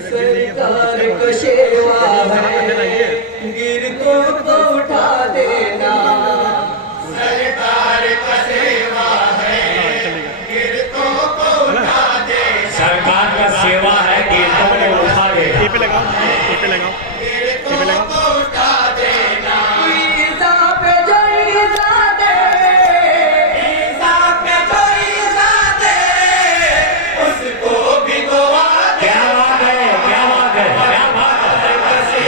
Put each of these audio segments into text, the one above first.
سرکار کو شیوا ہے گرتوں کو اٹھا دینا سرکار کا سیوا ہے گرتوں کو اٹھا دینا سرکار کا سیوا ہے گرتوں کو اٹھا دینا یہ پہ لگاؤ گرتوں کو اٹھا دینا عیسیٰ پہ جو عیسیٰ دے عیسیٰ پہ جو عیسیٰ دے اس کو بھی دعا دے کیا بات ہے کیا بات ہے کیا بات ہے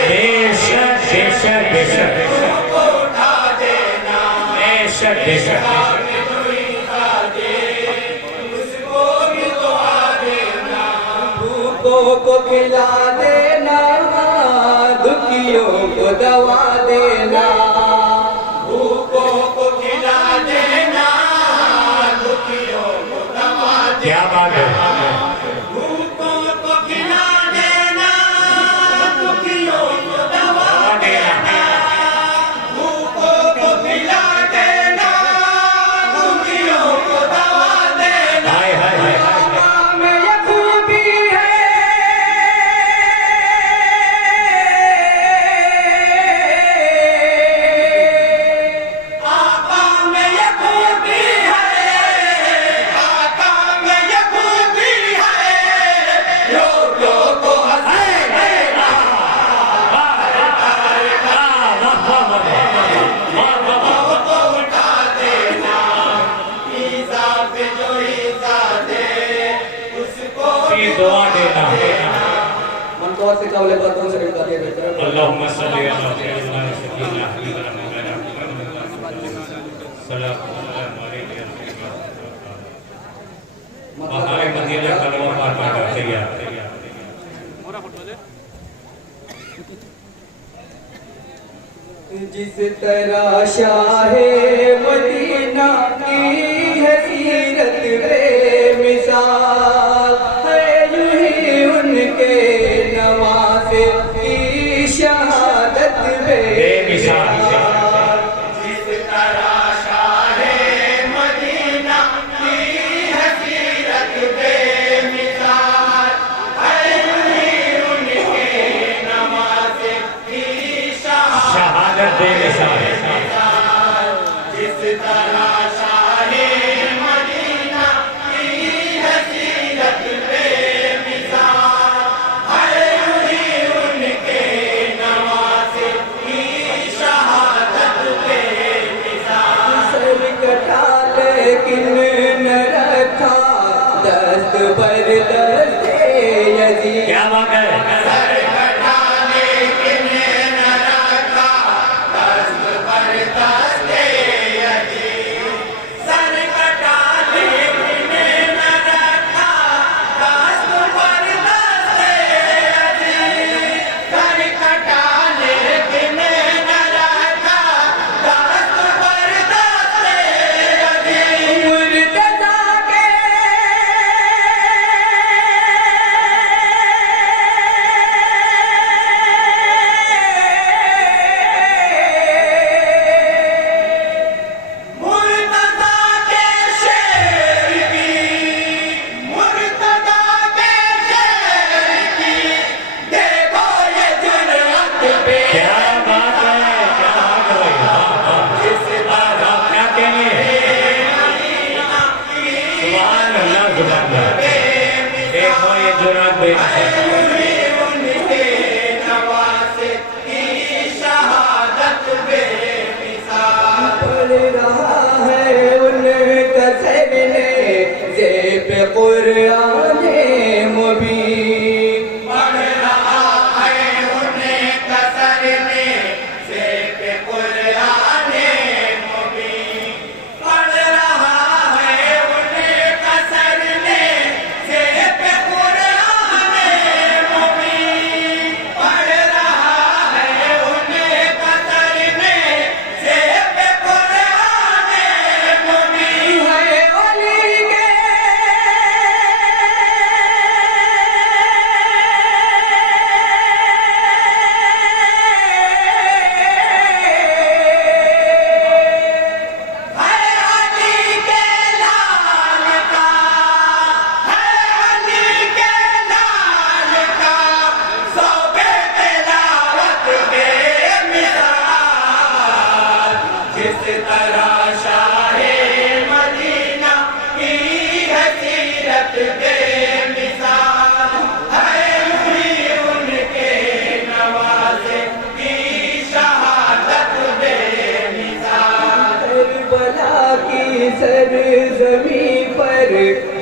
بے شک بے شک بے شک کو اٹھا دینا بے شک بے شک کو کھلا دینا دکھیوں کو دوا دینا بھوکوں کو کھلا دینا دکھیوں کو دوا دینا کیا بات ہے بھوکوں کو کھلا دینا دکھیوں کو دوا دینا بھوکوں کو کھلا دینا دکھیوں کو دوا دینا ہائے ہائے ہائے اللہم صلی اللہ علیہ بہار مدینہ کلمہ پار پار کرتے گیا جس طرح شاہ مدینہ کی حسیرت بے مثال ہے یوں ہی ان کے نوازے کی شہادت بے مثال جس طرح شاہ مدینہ کی حسیرت بے مثال ہے یوں ہی ان کے نوازے کی شہادت بے مثال جس طرح شاہ مدینہ کی حسیرت بے مثال ہے یوں ہی ان کے نوازے کی شہادت بے مثال سر کٹا لیکن نہ رکھا دست پر دست یزید کیا بات ہے سر کٹا لیکن نہ رکھا دست پر دست یزید سر کٹا لیکن نہ رکھا دست پر دست یزید سر کٹا لیکن نہ رکھا دست پر دست یزید مرتضیٰ کے شیر کی مرتضیٰ کے شیر کی دیکھو یہ جرأت بے کیا بات ہے کیا بات ہے جس طرح کیا کہیں گے سبحان اللہ سبحان اللہ دیکھو یہ جرأت بے ان کے نوازے کی شہادت بے مثال پڑھ رہا ہے ان کا سر نے زیب قرآن مبین پڑھ رہا ہے ان کا سر نے زیب قرآن مبین پڑھ رہا ہے ان کا سر نے زیب قرآن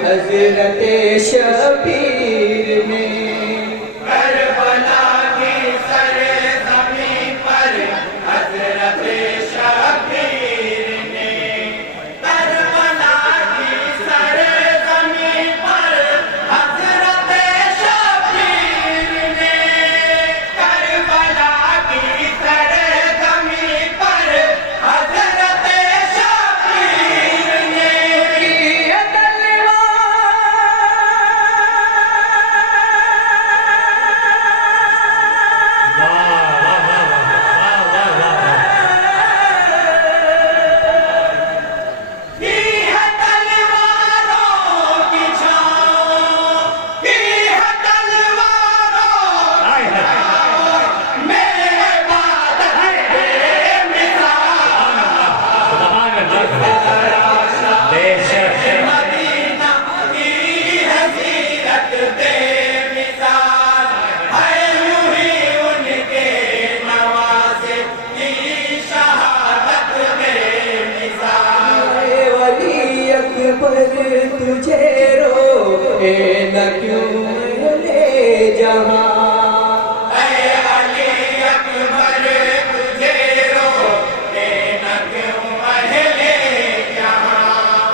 حضرت شبیر نے کربلا کی سرزمین پر حضرت شبیر نے کربلا کی سرزمین پر حضرت شبیر نے کربلا کی سرزمین پر حضرت شبیر نے تجھے رو اے نہ کیوں لے جہاں اے علی اکبر تجھے رو اے نہ کیوں لے جہاں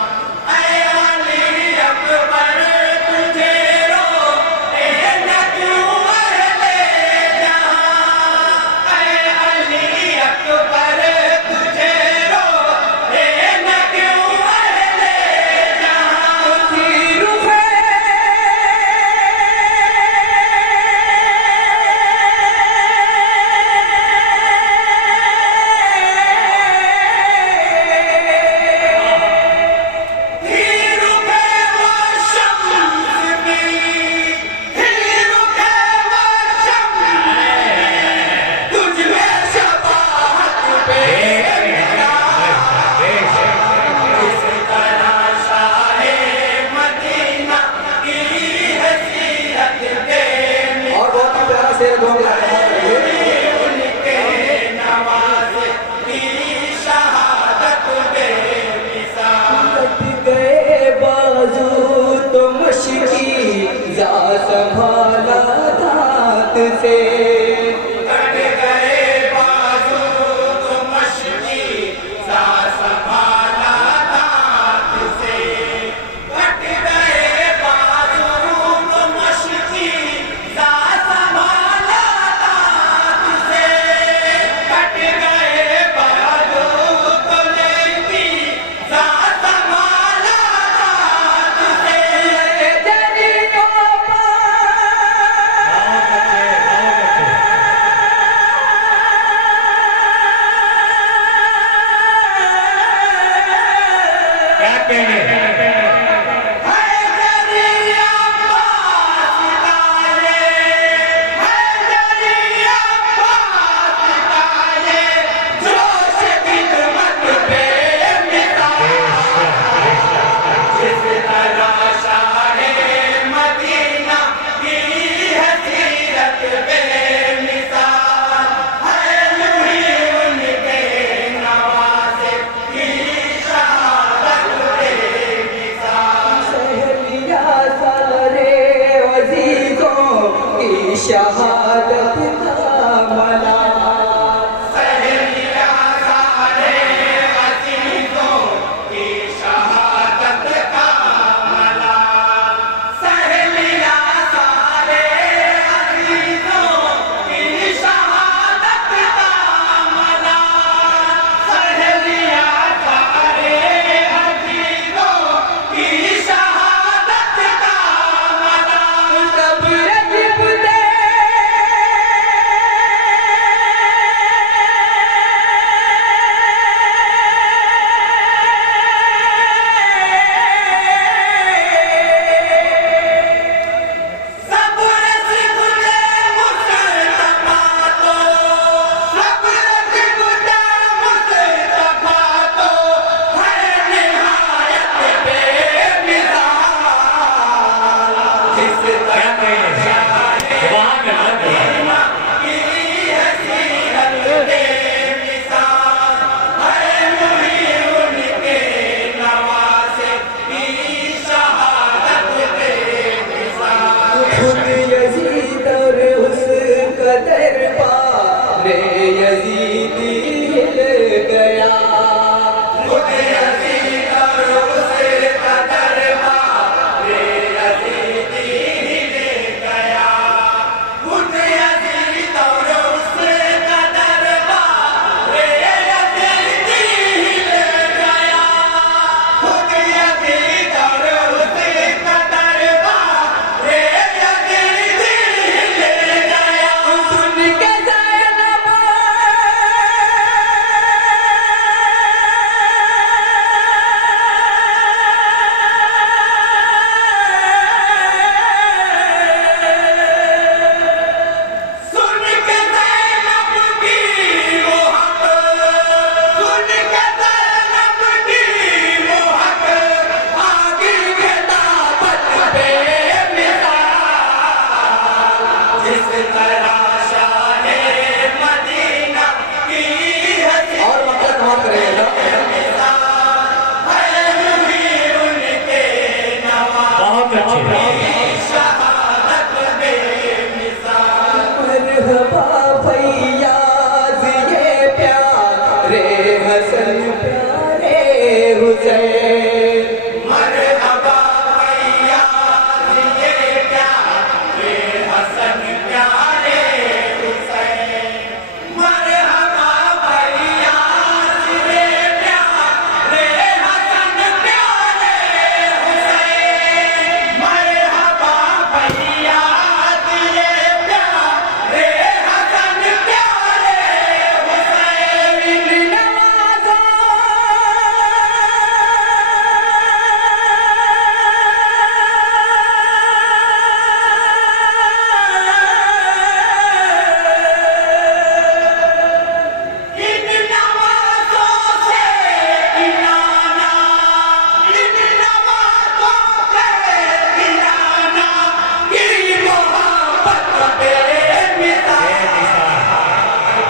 اے علی اکبر تجھے رو اے نہ کیوں لے جہاں اے علی اکبر تجھے رو اے نہ کیوں سنبھالا دھات سے کٹ گئے بازو تو مشکی سا سنبھالا دھات سے کٹ گئے بازو تو مشکی سا سنبھالا دھات سے کٹ گئے بازو تو لیتی سا سنبھالا دھات سے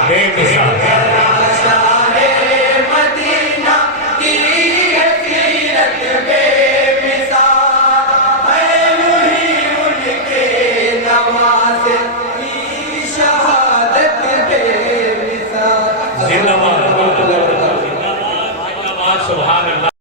بے مثال شاہ مدینہ کی ہے سیرت بے مثال ہے وہی ان کے نواسے کی شہادت بے مثال زندہ باد سبحان اللہ